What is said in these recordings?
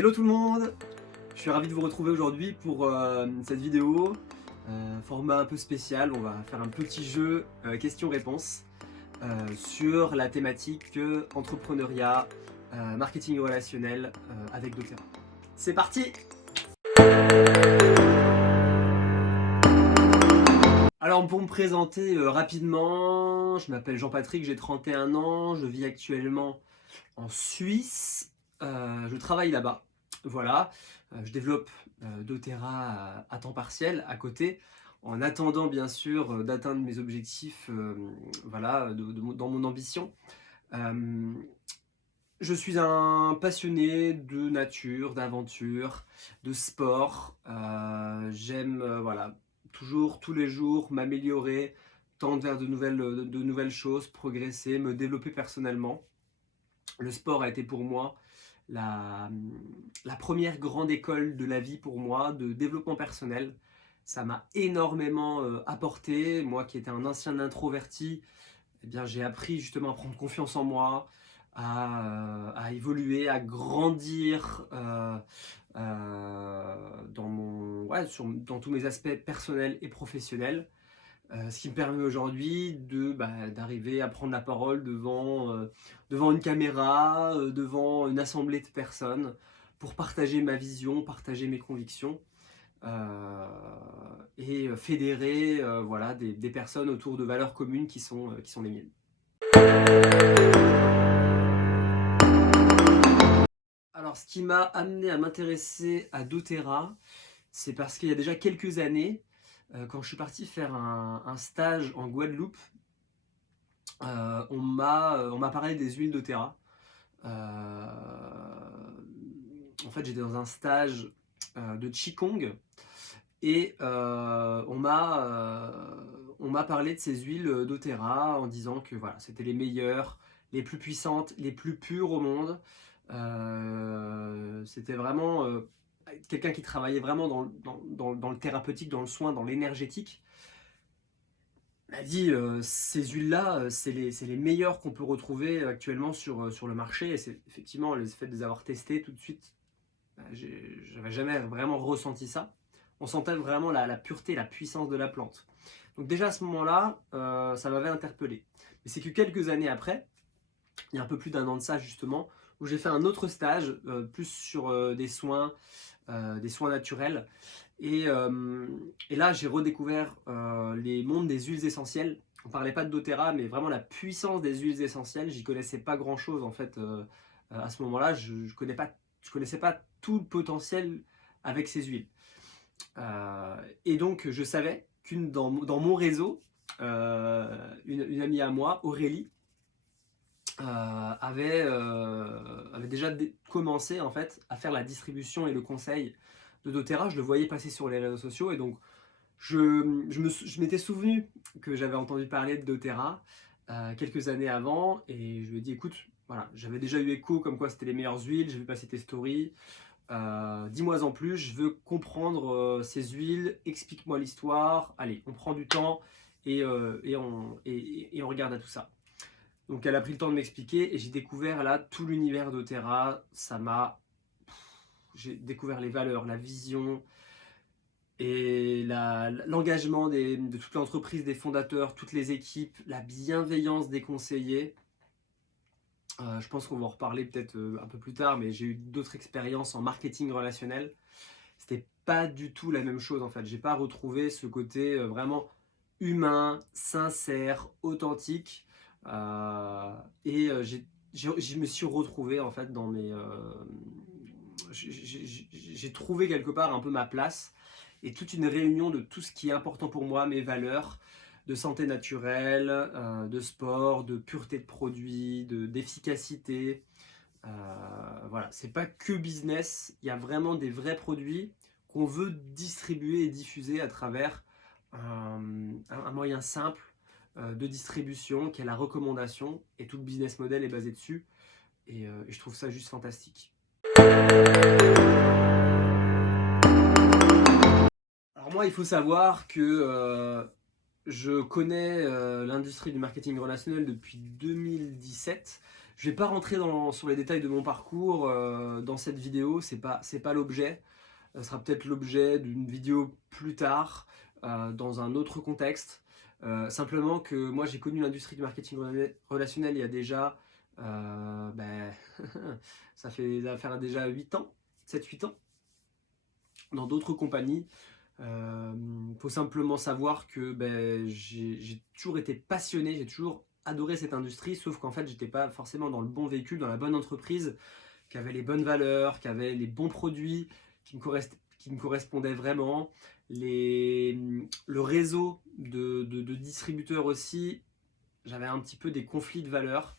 Hello tout le monde! Je suis ravi de vous retrouver aujourd'hui pour cette vidéo, format un peu spécial. On va faire un petit jeu questions-réponses sur la thématique entrepreneuriat, marketing relationnel avec doTERRA. C'est parti! Alors pour me présenter rapidement, je m'appelle Jean-Patrick, j'ai 31 ans, je vis actuellement en Suisse, je travaille là-bas, voilà, je développe doTERRA à temps partiel à côté, en attendant bien sûr d'atteindre mes objectifs voilà, dans mon ambition. Je suis un passionné de nature, d'aventure, de sport. J'aime voilà, toujours, tous les jours, m'améliorer, tendre vers de nouvelles choses, progresser, me développer personnellement. Le sport a été pour moi la première grande école de la vie pour moi, de développement personnel. Ça m'a énormément apporté. Moi qui étais un ancien introverti, eh bien, j'ai appris justement à prendre confiance en moi, à évoluer, à grandir dans tous mes aspects personnels et professionnels. Ce qui me permet aujourd'hui d'arriver à prendre la parole devant une caméra, devant une assemblée de personnes, pour partager ma vision, partager mes convictions et fédérer voilà, des personnes autour de valeurs communes qui sont les miennes. Alors, ce qui m'a amené à m'intéresser à doTERRA, c'est parce qu'il y a déjà quelques années, quand je suis parti faire un stage en Guadeloupe, on m'a parlé des huiles doTERRA. En fait, j'étais dans un stage de Qigong et on m'a parlé de ces huiles doTERRA en disant que voilà, c'était les meilleures, les plus puissantes, les plus pures au monde. C'était vraiment quelqu'un qui travaillait vraiment dans le thérapeutique, dans le soin, dans l'énergétique. M'a dit ces huiles-là, c'est les meilleures qu'on peut retrouver actuellement sur le marché. Et c'est effectivement le fait de les avoir testées tout de suite, j'avais jamais vraiment ressenti ça. On sentait vraiment la pureté, la puissance de la plante. Donc déjà à ce moment-là, ça m'avait interpellé. Mais c'est que quelques années après, il y a un peu plus d'un an de ça justement, où j'ai fait un autre stage, plus sur des soins naturels. Et là, j'ai redécouvert les mondes des huiles essentielles. On ne parlait pas de doTERRA, mais vraiment la puissance des huiles essentielles. J'y connaissais pas grand-chose en fait à ce moment-là. Je ne connaissais pas tout le potentiel avec ces huiles. Et donc, je savais dans mon réseau, une amie à moi, Aurélie, avait déjà commencé en fait à faire la distribution et le conseil de doTERRA. Je le voyais passer sur les réseaux sociaux et donc je m'étais souvenu que j'avais entendu parler de doTERRA quelques années avant et je lui ai dit écoute, voilà, j'avais déjà eu écho comme quoi c'était les meilleures huiles, j'ai vu passer tes stories, dis-moi en plus, je veux comprendre ces huiles, explique-moi l'histoire, allez, on prend du temps et on regarde à tout ça. Donc elle a pris le temps de m'expliquer et j'ai découvert là tout l'univers doTERRA. J'ai découvert les valeurs, la vision et l'engagement de toute l'entreprise, des fondateurs, toutes les équipes, la bienveillance des conseillers. Je pense qu'on va en reparler peut-être un peu plus tard, mais j'ai eu d'autres expériences en marketing relationnel. C'était pas du tout la même chose en fait. J'ai pas retrouvé ce côté vraiment humain, sincère, authentique. Je me suis retrouvé en fait dans mes... j'ai trouvé quelque part un peu ma place et toute une réunion de tout ce qui est important pour moi, mes valeurs de santé naturelle, de sport, de pureté de produits, d'efficacité. Voilà, c'est pas que business, il y a vraiment des vrais produits qu'on veut distribuer et diffuser à travers un moyen simple de distribution qui est la recommandation et tout le business model est basé dessus et je trouve ça juste fantastique. Alors moi il faut savoir que je connais l'industrie du marketing relationnel depuis 2017. Je vais pas rentrer sur les détails de mon parcours dans cette vidéo, c'est pas l'objet. Ça sera peut-être l'objet d'une vidéo plus tard, dans un autre contexte. Simplement que moi j'ai connu l'industrie du marketing relationnel il y a déjà, ben, ça va faire déjà 8 ans, 7-8 ans, dans d'autres compagnies. Faut simplement savoir que ben, j'ai toujours été passionné, j'ai toujours adoré cette industrie, sauf qu'en fait j'étais pas forcément dans le bon véhicule, dans la bonne entreprise, qui avait les bonnes valeurs, qui avait les bons produits, qui me correspondaient vraiment. Le réseau de distributeurs aussi, j'avais un petit peu des conflits de valeurs.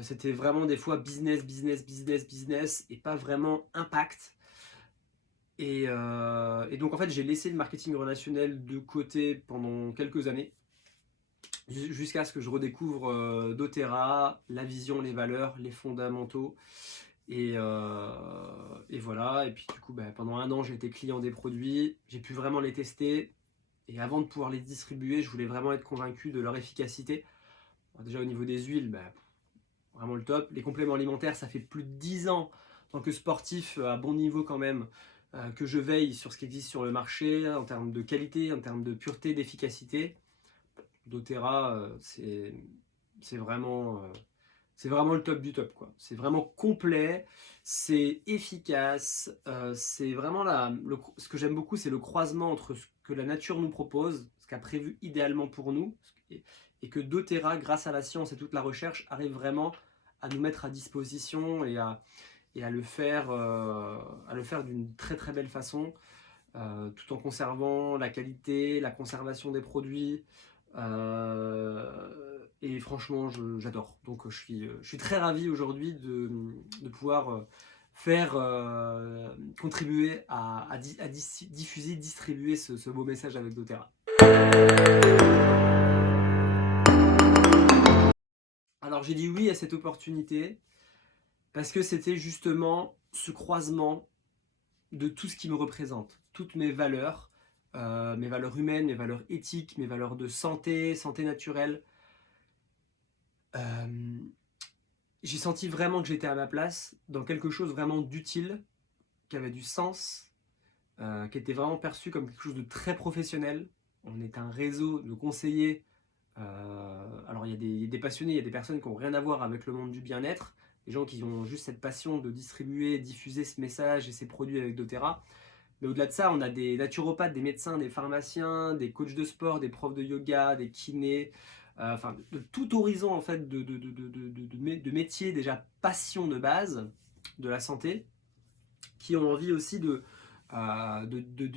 C'était vraiment des fois business, business, business, business, et pas vraiment impact. Et donc en fait j'ai laissé le marketing relationnel de côté pendant quelques années, jusqu'à ce que je redécouvre doTERRA, la vision, les valeurs, les fondamentaux. Et voilà, et puis du coup pendant un an j'ai été client des produits, j'ai pu vraiment les tester, et avant de pouvoir les distribuer je voulais vraiment être convaincu de leur efficacité. Alors, déjà au niveau des huiles, vraiment le top. Les compléments alimentaires, ça fait plus de 10 ans en tant que sportif à bon niveau quand même, que je veille sur ce qui existe sur le marché en termes de qualité, en termes de pureté, d'efficacité. doTERRA, c'est vraiment, c'est vraiment le top du top, quoi. C'est vraiment complet, c'est efficace, c'est vraiment ce que j'aime beaucoup, c'est le croisement entre ce que la nature nous propose, ce qu'a prévu idéalement pour nous, et que doTERRA, grâce à la science et toute la recherche, arrive vraiment à nous mettre à disposition et à le faire d'une très très belle façon, tout en conservant la qualité, la conservation des produits. Et franchement, j'adore. Donc je suis très ravi aujourd'hui de pouvoir faire contribuer à diffuser, distribuer ce beau message avec doTERRA. Alors j'ai dit oui à cette opportunité parce que c'était justement ce croisement de tout ce qui me représente, toutes mes valeurs humaines, mes valeurs éthiques, mes valeurs de santé, santé naturelle. Euh, j'ai senti vraiment que j'étais à ma place dans quelque chose vraiment d'utile, qui avait du sens, qui était vraiment perçu comme quelque chose de très professionnel. On est un réseau de conseillers. Alors il y a des passionnés, il y a des personnes qui n'ont rien à voir avec le monde du bien-être, des gens qui ont juste cette passion de distribuer, diffuser ce message et ces produits avec doTERRA. Mais au-delà de ça, on a des naturopathes, des médecins, des pharmaciens, des coachs de sport, des profs de yoga, des kinés, enfin de tout horizon en fait de métiers déjà passion de base de la santé, qui ont envie aussi de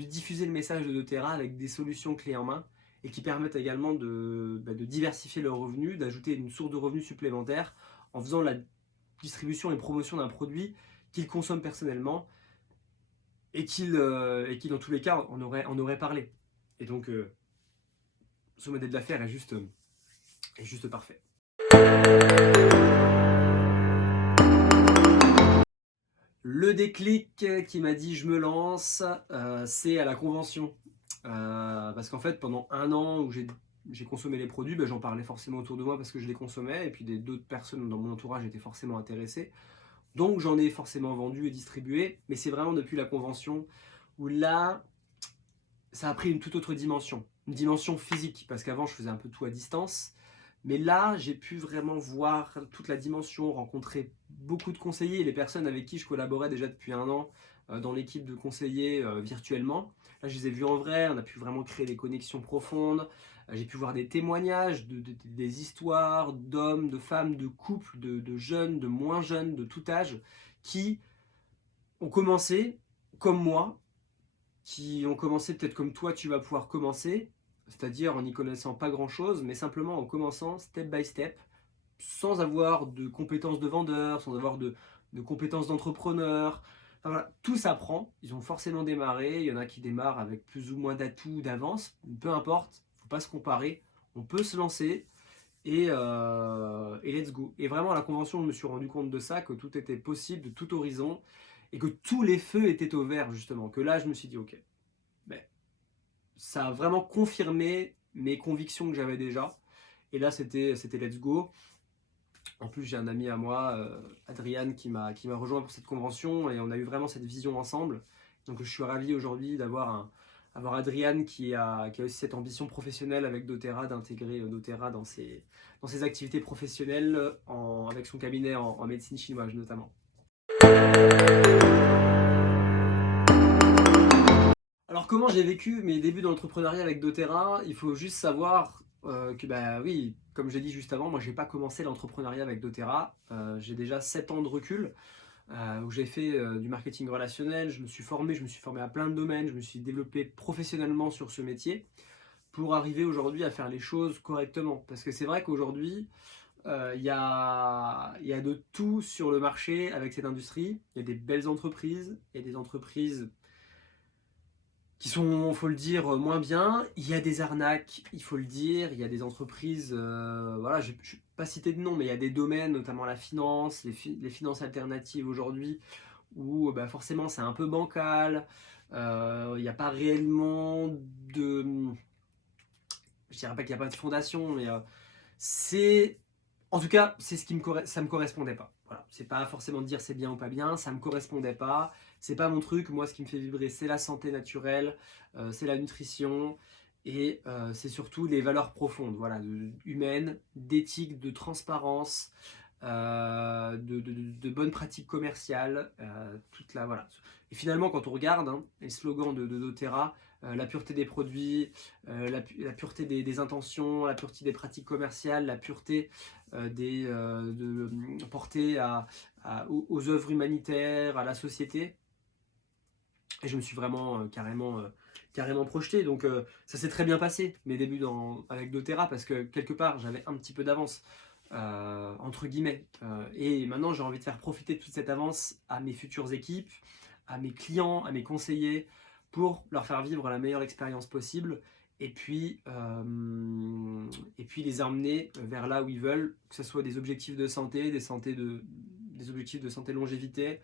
diffuser le message de doTERRA avec des solutions clés en main, et qui permettent également de diversifier leurs revenus, d'ajouter une source de revenus supplémentaire en faisant la distribution et promotion d'un produit qu'ils consomment personnellement, et qui dans tous les cas en aurait parlé. Et donc ce modèle d'affaires est juste parfait. Le déclic qui m'a dit je me lance, c'est à la convention. Parce qu'en fait pendant un an où j'ai consommé les produits, j'en parlais forcément autour de moi parce que je les consommais, et puis d'autres personnes dans mon entourage étaient forcément intéressées. Donc j'en ai forcément vendu et distribué, mais c'est vraiment depuis la convention où là, ça a pris une toute autre dimension, une dimension physique, parce qu'avant je faisais un peu tout à distance, mais là j'ai pu vraiment voir toute la dimension, rencontrer beaucoup de conseillers et les personnes avec qui je collaborais déjà depuis un an dans l'équipe de conseillers virtuellement. Là je les ai vus en vrai, on a pu vraiment créer des connexions profondes, j'ai pu voir des témoignages, des histoires d'hommes, de femmes, de couples, de jeunes, de moins jeunes, de tout âge, qui ont commencé comme moi, qui ont commencé peut-être comme toi tu vas pouvoir commencer, c'est-à-dire en n'y connaissant pas grand-chose, mais simplement en commençant step by step, sans avoir de compétences de vendeur, sans avoir de compétences d'entrepreneur. Enfin, voilà, tout s'apprend, ils ont forcément démarré, il y en a qui démarrent avec plus ou moins d'atouts, d'avance, peu importe, il ne faut pas se comparer, on peut se lancer, et let's go. Et vraiment à la convention je me suis rendu compte de ça, que tout était possible de tout horizon, et que tous les feux étaient au vert justement, que là je me suis dit ok, ben, ça a vraiment confirmé mes convictions que j'avais déjà. Et là, c'était let's go. En plus, j'ai un ami à moi, Adrian, qui m'a rejoint pour cette convention et on a eu vraiment cette vision ensemble. Donc je suis ravi aujourd'hui avoir Adrian qui a aussi cette ambition professionnelle avec doTERRA, d'intégrer doTERRA dans ses activités professionnelles avec son cabinet en médecine chinoise notamment. Alors comment j'ai vécu mes débuts dans l'entrepreneuriat avec doTERRA? Il faut juste savoir que bah oui, comme j'ai dit juste avant, moi j'ai pas commencé l'entrepreneuriat avec doTERRA. J'ai déjà 7 ans de recul où j'ai fait du marketing relationnel, je me suis formé à plein de domaines, je me suis développé professionnellement sur ce métier pour arriver aujourd'hui à faire les choses correctement. Parce que c'est vrai qu'aujourd'hui, il y a de tout sur le marché avec cette industrie. Il y a des belles entreprises, il y a des entreprises qui sont, faut le dire, moins bien. Il y a des arnaques, il faut le dire. Il y a des entreprises, voilà, je ne vais pas citer de nom, mais il y a des domaines, notamment la finance, les finances alternatives aujourd'hui, où bah, forcément c'est un peu bancal. Il n'y a pas réellement de... Je dirais pas qu'il n'y a pas de fondation, mais c'est... En tout cas, c'est ce ça me correspondait pas. Voilà, c'est pas forcément de dire c'est bien ou pas bien, ça me correspondait pas. C'est pas mon truc. Moi, ce qui me fait vibrer, c'est la santé naturelle, c'est la nutrition et c'est surtout les valeurs profondes, voilà, humaines, d'éthique, de transparence, de bonnes pratiques commerciales, toute la voilà. Et finalement, quand on regarde hein, les slogans de doTERRA, la pureté des produits, la pureté des intentions, la pureté des pratiques commerciales, la pureté portée aux œuvres humanitaires, à la société. Et je me suis vraiment carrément projeté. Donc ça s'est très bien passé, mes débuts avec doTERRA, parce que quelque part, j'avais un petit peu d'avance, entre guillemets. Et maintenant, j'ai envie de faire profiter de toute cette avance à mes futures équipes, à mes clients, à mes conseillers, pour leur faire vivre la meilleure expérience possible. Et puis les emmener vers là où ils veulent, que ce soit des objectifs de santé, des objectifs de santé longévité,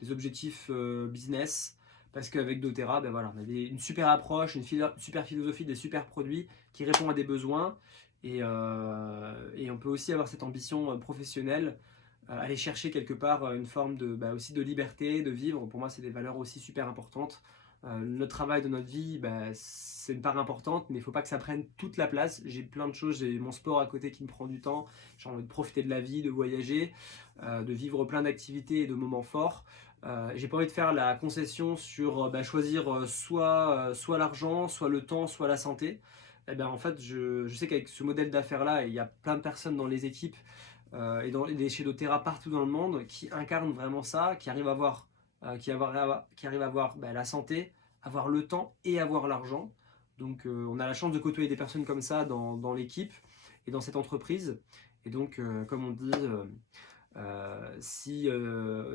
des objectifs business. Parce qu'avec doTERRA, ben voilà, on a une super approche, une super philosophie, des super produits qui répondent à des besoins. Et on peut aussi avoir cette ambition professionnelle, aller chercher quelque part une forme aussi de liberté, de vivre. Pour moi, c'est des valeurs aussi super importantes. Notre travail de notre vie, c'est une part importante, mais il ne faut pas que ça prenne toute la place. J'ai plein de choses, j'ai mon sport à côté qui me prend du temps, j'ai envie de profiter de la vie, de voyager, de vivre plein d'activités et de moments forts. J'ai pas envie de faire la concession sur choisir soit l'argent, soit le temps, soit la santé. Eh bien, en fait, je sais qu'avec ce modèle d'affaires-là, il y a plein de personnes dans les équipes et chez doTERRA partout dans le monde qui incarnent vraiment ça, qui arrivent à avoir la santé, avoir le temps et avoir l'argent. Donc on a la chance de côtoyer des personnes comme ça dans l'équipe et dans cette entreprise. Et donc, comme on dit, si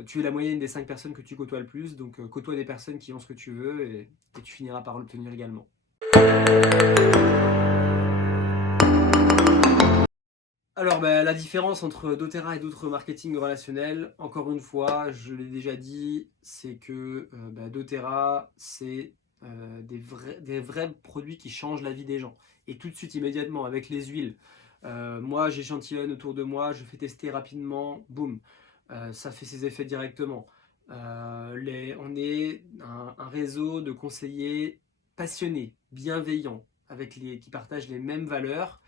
tu es la moyenne des 5 personnes que tu côtoies le plus, donc côtoie des personnes qui ont ce que tu veux et tu finiras par l'obtenir également. Alors, la différence entre doTERRA et d'autres marketing relationnels, encore une fois, je l'ai déjà dit, c'est que doTERRA, c'est des vrais produits qui changent la vie des gens. Et tout de suite, immédiatement, avec les huiles. Moi, j'échantillonne autour de moi, je fais tester rapidement, boum, ça fait ses effets directement. On est un réseau de conseillers passionnés, bienveillants, qui partagent les mêmes valeurs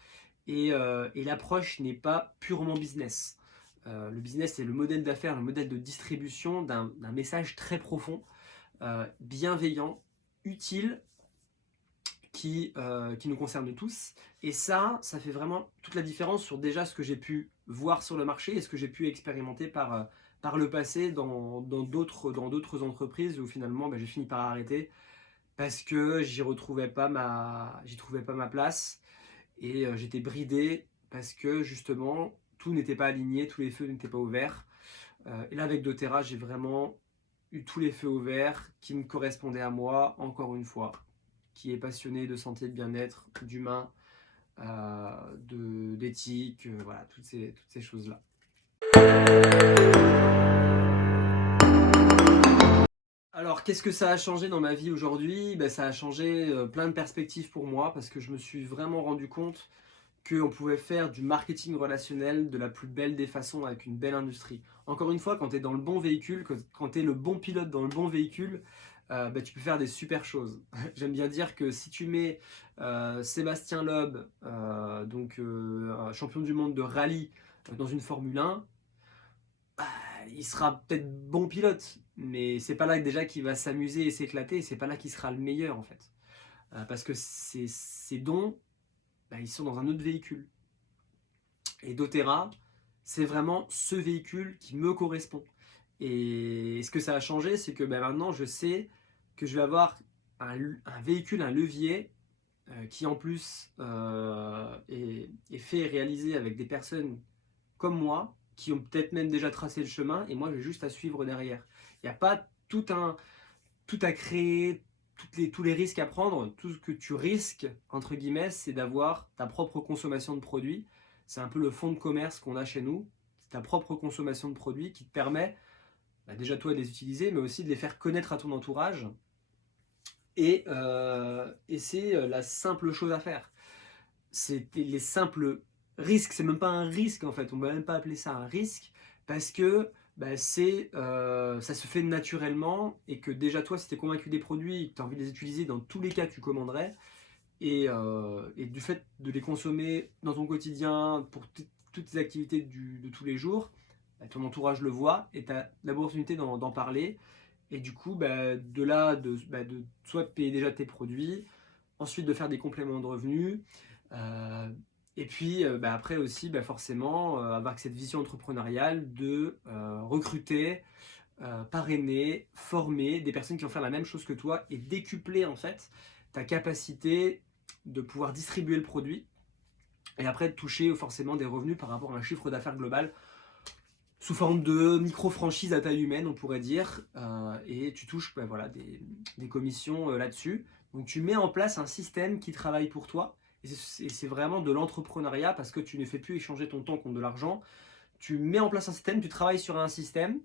et l'approche n'est pas purement business. Le business, c'est le modèle d'affaires, le modèle de distribution d'un message très profond, bienveillant, utile, qui nous concerne tous. Et ça fait vraiment toute la différence sur déjà ce que j'ai pu voir sur le marché et ce que j'ai pu expérimenter par le passé dans d'autres entreprises où finalement j'ai fini par arrêter parce que j'y trouvais pas ma place. Et j'étais bridé parce que justement tout n'était pas aligné, tous les feux n'étaient pas ouverts. Et là avec doTERRA, j'ai vraiment eu tous les feux ouverts qui me correspondaient à moi, encore une fois, qui est passionné de santé, de bien-être, d'humain, d'éthique, voilà, toutes ces choses-là. Alors, qu'est-ce que ça a changé dans ma vie aujourd'hui? Ça a changé plein de perspectives pour moi parce que je me suis vraiment rendu compte qu'on pouvait faire du marketing relationnel de la plus belle des façons avec une belle industrie. Encore une fois, quand tu es dans le bon véhicule, quand tu es le bon pilote dans le bon véhicule, tu peux faire des super choses. J'aime bien dire que si tu mets Sébastien Loeb, un champion du monde de rallye, dans une Formule 1, il sera peut-être bon pilote, mais c'est pas là déjà qu'il va s'amuser et s'éclater, et c'est pas là qu'il sera le meilleur en fait. Parce que ces dons, ils sont dans un autre véhicule. Et doTERRA, c'est vraiment ce véhicule qui me correspond. Et ce que ça a changé, c'est que maintenant je sais que je vais avoir un véhicule, un levier qui en plus est fait et réalisé avec des personnes comme moi, qui ont peut-être même déjà tracé le chemin, et moi j'ai juste à suivre derrière. Il n'y a pas tout à créer, tous les risques à prendre. Tout ce que tu risques, entre guillemets, c'est d'avoir ta propre consommation de produits. C'est un peu le fonds de commerce qu'on a chez nous. C'est ta propre consommation de produits qui te permet déjà toi de les utiliser, mais aussi de les faire connaître à ton entourage. Et c'est la simple chose à faire. C'est les simples risques. C'est même pas un risque en fait. On ne va même pas appeler ça un risque parce que ça se fait naturellement et que déjà toi, si tu es convaincu des produits, que tu as envie de les utiliser dans tous les cas, tu commanderais. Et du fait de les consommer dans ton quotidien pour toutes tes activités de tous les jours, ton entourage le voit et tu as l'opportunité d'en parler. Et du coup, de là, de soit de payer déjà tes produits, ensuite de faire des compléments de revenus, et puis après aussi forcément avoir cette vision entrepreneuriale de recruter, parrainer, former des personnes qui vont faire la même chose que toi et décupler en fait ta capacité de pouvoir distribuer le produit et après de toucher forcément des revenus par rapport à un chiffre d'affaires global sous forme de micro-franchise à taille humaine, on pourrait dire, et tu touches des commissions là-dessus. Donc tu mets en place un système qui travaille pour toi, et c'est vraiment de l'entrepreneuriat parce que tu ne fais plus échanger ton temps contre de l'argent. Tu mets en place un système, tu travailles sur un système,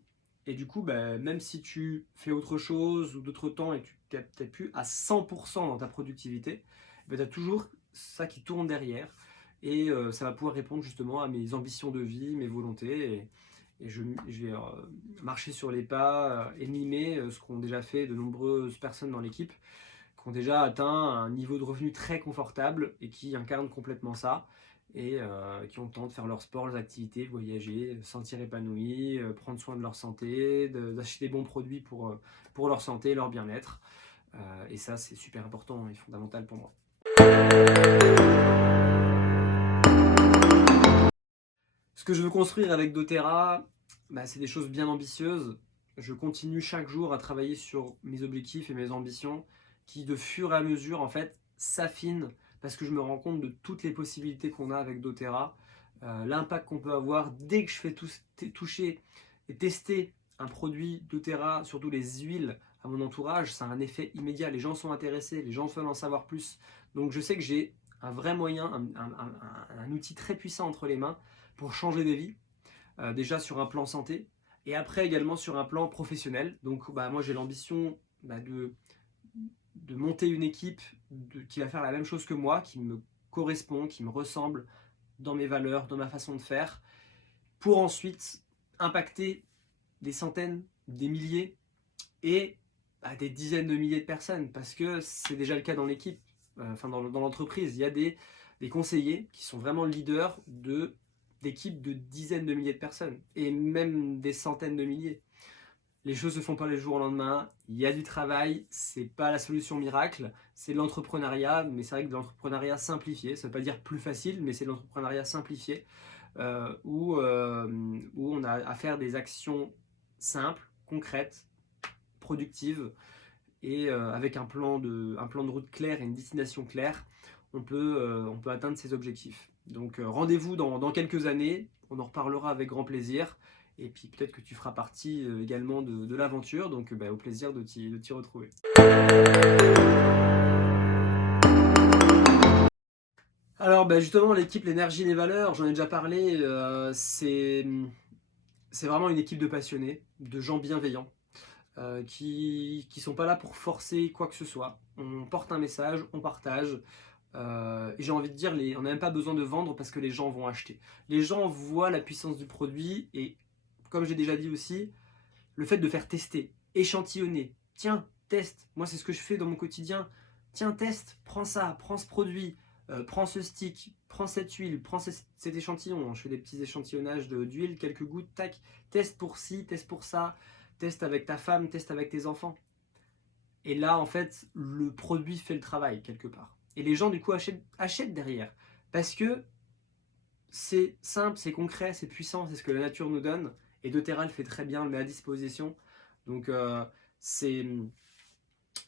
et du coup, même si tu fais autre chose ou d'autres temps et que tu n'es peut-être plus à 100% dans ta productivité, tu as toujours ça qui tourne derrière, et ça va pouvoir répondre justement à mes ambitions de vie, mes volontés, et je vais marcher sur les pas et mimer ce qu'ont déjà fait de nombreuses personnes dans l'équipe, qui ont déjà atteint un niveau de revenu très confortable et qui incarnent complètement ça, et qui ont le temps de faire leur sport, leurs activités, voyager, se sentir épanoui, prendre soin de leur santé, d'acheter des bons produits pour leur santé et leur bien-être. Et ça, c'est super important et fondamental pour moi. Ce que je veux construire avec doTERRA, c'est des choses bien ambitieuses. Je continue chaque jour à travailler sur mes objectifs et mes ambitions qui, de fur et à mesure, en fait, s'affinent parce que je me rends compte de toutes les possibilités qu'on a avec doTERRA, l'impact qu'on peut avoir dès que je fais toucher et tester un produit doTERRA, surtout les huiles, à mon entourage, ça a un effet immédiat. Les gens sont intéressés, les gens veulent en savoir plus. Donc je sais que j'ai un vrai moyen, un outil très puissant entre les mains pour changer des vies, déjà sur un plan santé, et après également sur un plan professionnel. Donc moi j'ai l'ambition de monter une équipe qui va faire la même chose que moi, qui me correspond, qui me ressemble dans mes valeurs, dans ma façon de faire, pour ensuite impacter des centaines, des milliers et des dizaines de milliers de personnes, parce que c'est déjà le cas dans l'équipe, dans l'entreprise. Il y a des conseillers qui sont vraiment leaders d'équipes de dizaines de milliers de personnes, et même des centaines de milliers. Les choses ne se font pas les jours au lendemain, il y a du travail, c'est pas la solution miracle, c'est de l'entrepreneuriat, mais c'est vrai que de l'entrepreneuriat simplifié, ça veut pas dire plus facile, mais c'est de l'entrepreneuriat simplifié, où on a à faire des actions simples, concrètes, productives, et avec un plan de route clair et une destination claire, on peut atteindre ses objectifs. Donc rendez-vous dans quelques années, on en reparlera avec grand plaisir, et puis peut-être que tu feras partie également de l'aventure, donc au plaisir de t'y retrouver. Alors justement, l'équipe L'énergie des valeurs, j'en ai déjà parlé, c'est vraiment une équipe de passionnés, de gens bienveillants, qui sont pas là pour forcer quoi que ce soit. On porte un message, on partage, Et j'ai envie de dire, on n'a même pas besoin de vendre parce que les gens vont acheter. Les gens voient la puissance du produit et, comme j'ai déjà dit aussi, le fait de faire tester, échantillonner. Tiens, teste. Moi, c'est ce que je fais dans mon quotidien. Tiens, teste. Prends ça, prends ce produit, prends ce stick, prends cette huile, prends cet échantillon. Je fais des petits échantillonnages d'huile, quelques gouttes, tac. Teste pour ci, teste pour ça. Teste avec ta femme, teste avec tes enfants. Et là, en fait, le produit fait le travail, quelque part. Et les gens, du coup, achètent derrière. Parce que c'est simple, c'est concret, c'est puissant, c'est ce que la nature nous donne. Et doTERRA le fait très bien, le met à disposition. Donc, c'est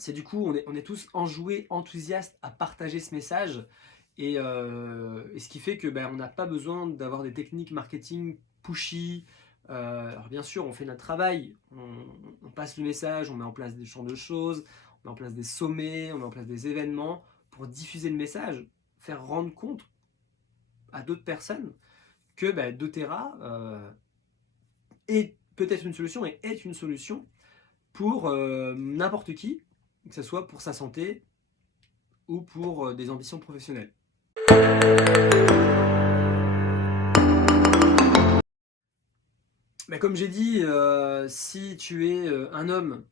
du coup, on est tous enjoués, enthousiastes à partager ce message. Et ce qui fait que on n'a pas besoin d'avoir des techniques marketing pushy. Alors bien sûr, on fait notre travail, on passe le message, on met en place des champs de choses, on met en place des sommets, on met en place des événements pour diffuser le message, faire rendre compte à d'autres personnes que doTERRA est peut-être une solution et est une solution pour n'importe qui, que ce soit pour sa santé ou pour des ambitions professionnelles. Comme j'ai dit, si tu es un homme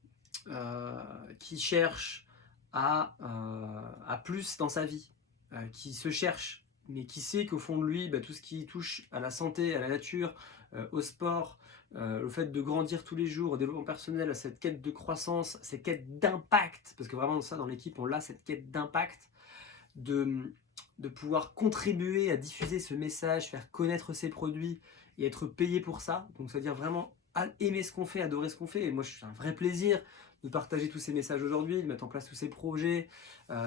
qui cherche à plus dans sa vie, qui se cherche, mais qui sait qu'au fond de lui, tout ce qui touche à la santé, à la nature, au sport, au fait de grandir tous les jours, au développement personnel, à cette quête de croissance, cette quête d'impact, parce que vraiment ça dans l'équipe on l'a, cette quête d'impact, de pouvoir contribuer à diffuser ce message, faire connaître ses produits et être payé pour ça. Donc ça veut dire vraiment aimer ce qu'on fait, adorer ce qu'on fait. Et moi, c'est un vrai plaisir de partager tous ces messages aujourd'hui, de mettre en place tous ces projets,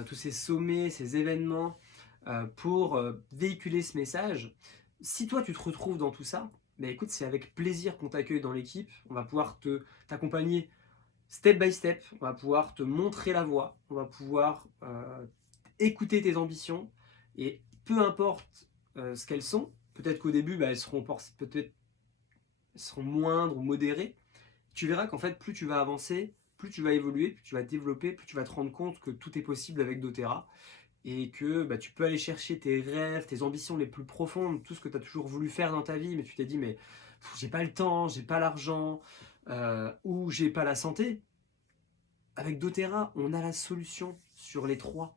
tous ces sommets, ces événements pour véhiculer ce message. Si toi, tu te retrouves dans tout ça, écoute, c'est avec plaisir qu'on t'accueille dans l'équipe. On va pouvoir t'accompagner step by step. On va pouvoir te montrer la voie. On va pouvoir écouter tes ambitions. Et peu importe ce qu'elles sont, peut-être qu'au début, elles seront moindres ou modérées. Tu verras qu'en fait, plus tu vas avancer, plus tu vas évoluer, plus tu vas développer, plus tu vas te rendre compte que tout est possible avec doTERRA et que tu peux aller chercher tes rêves, tes ambitions les plus profondes, tout ce que tu as toujours voulu faire dans ta vie, mais tu t'es dit, mais j'ai pas le temps, j'ai pas l'argent, ou j'ai pas la santé. Avec doTERRA, on a la solution sur les trois.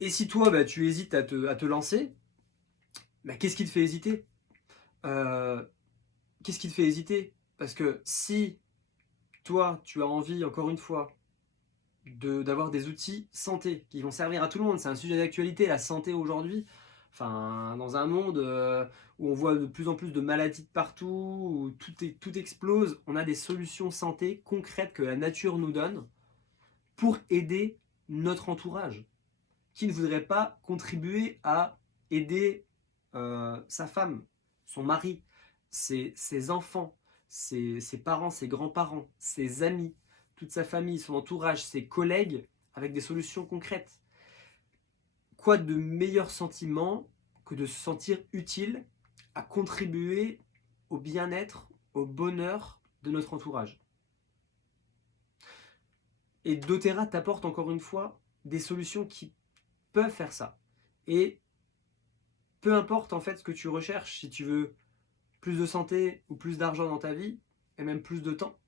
Et si toi, tu hésites à te lancer, qu'est-ce qui te fait hésiter Qu'est-ce qui te fait hésiter? Parce que si toi, tu as envie, encore une fois, d'avoir des outils santé qui vont servir à tout le monde, c'est un sujet d'actualité, la santé aujourd'hui, enfin, dans un monde où on voit de plus en plus de maladies de partout, où tout explose, on a des solutions santé concrètes que la nature nous donne pour aider notre entourage. Qui ne voudrait pas contribuer à aider sa femme, son mari, ses enfants, ses parents, ses grands-parents, ses amis, toute sa famille, son entourage, ses collègues, avec des solutions concrètes. Quoi de meilleur sentiment que de se sentir utile à contribuer au bien-être, au bonheur de notre entourage. Et doTERRA t'apporte encore une fois des solutions qui peuvent faire ça. Et peu importe en fait ce que tu recherches, si tu veux plus de santé ou plus d'argent dans ta vie, et même plus de temps,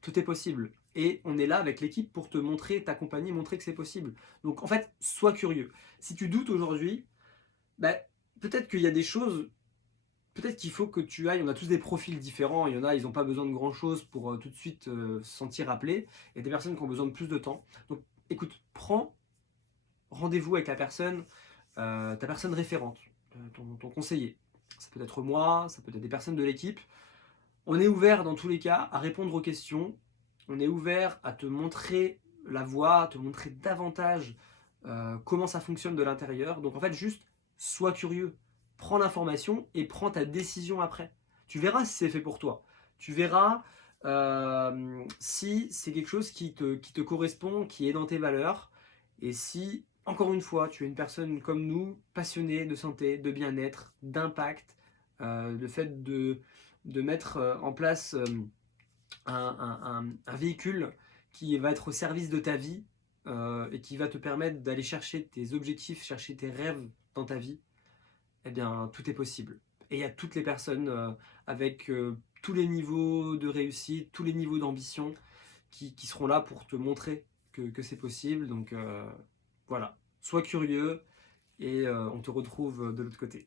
tout est possible. Et on est là avec l'équipe pour te montrer, t'accompagner, montrer que c'est possible. Donc en fait, sois curieux. Si tu doutes aujourd'hui, peut-être qu'il y a des choses, peut-être qu'il faut que tu ailles, on a tous des profils différents, il y en a, ils n'ont pas besoin de grand chose pour tout de suite se sentir appelés, et des personnes qui ont besoin de plus de temps. Donc écoute, prends rendez-vous avec ta personne référente, ton conseiller. Ça peut être moi, ça peut être des personnes de l'équipe. On est ouvert dans tous les cas à répondre aux questions. On est ouvert à te montrer la voie, à te montrer davantage comment ça fonctionne de l'intérieur. Donc en fait, juste sois curieux. Prends l'information et prends ta décision après. Tu verras si c'est fait pour toi. Tu verras si c'est quelque chose qui te correspond, qui est dans tes valeurs. Et si, encore une fois, tu es une personne comme nous, passionnée de santé, de bien-être, d'impact, le fait de mettre en place un véhicule qui va être au service de ta vie et qui va te permettre d'aller chercher tes objectifs, chercher tes rêves dans ta vie, eh bien, tout est possible. Et il y a toutes les personnes avec tous les niveaux de réussite, tous les niveaux d'ambition qui seront là pour te montrer que c'est possible. Donc voilà, sois curieux et on te retrouve de l'autre côté.